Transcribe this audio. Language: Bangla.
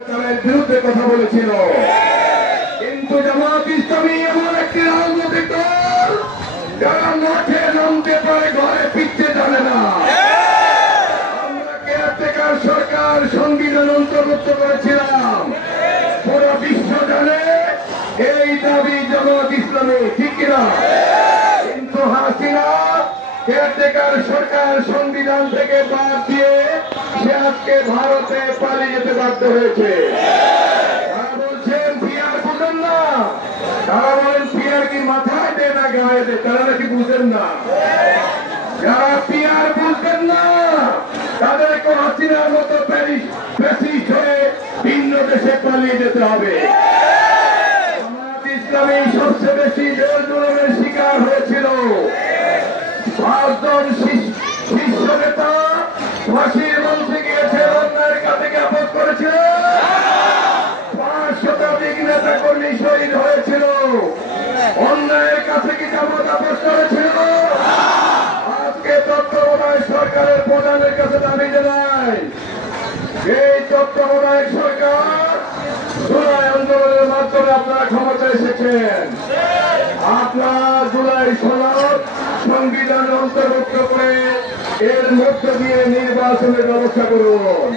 বিরুদ্ধে কথা বলেছিল, কিন্তু জামাত ইসলামী এমন একটি রাজনৈতিক দল যারা মাঠে নামতে পারে, ঘরে ফিরতে জানে না। আমরা কেয়ারটেকার সরকার সংবিধান অন্তর্ভুক্ত করেছিলাম, পুরো বিশ্ব জানে এই দাবি জামাত ইসলামী, ঠিক কিনা? কিন্তু হাসিনা কেয়ারটেকার সরকার সংবিধান থেকে বাদ দিয়ে সে আজকে ভারতে পালিয়ে যেতে বাধ্য হয়েছে। তারা বলছেন পিয়ার বুঝেন না, তারা বলেন পিয়ার কি মাথায় দেয় না গায়ে দেয়, তারা নাকি বুঝেন না। যারা পিয়ার বুঝবেন না তাদেরকে হাসিনার মতো প্যাসিস্ট হয়ে ভিন্ন দেশে পালিয়ে যেতে হবে। জামাত ইসলামী সবচেয়ে বেশি জোর জুলুমের শিকার হয়েছিল। 5 জন শীর্ষ নেতা ফাঁসির মঞ্চে গিয়েছে, অন্যায়ের কাছে আপত্তি করেছিল। 5 শতাধিক নেতা কর্মী শহীদ হয়েছিল, অন্যায়ের কাছে কি জামাত আপত্তি করেছিল? আজকে তত্ত্বাবধায়ক সরকারের প্রধানের কাছে দাবি জানাই, এই তত্ত্বাবধায়ক সরকার জুলাই আন্দোলনের মাধ্যমে আপনারা ক্ষমতা এসেছেন, আপনারা জুলাই সনদ সংবিধান অন্তর্ভুক্ত করে এর মধ্য দিয়ে নির্বাচনের ব্যবস্থা করুন।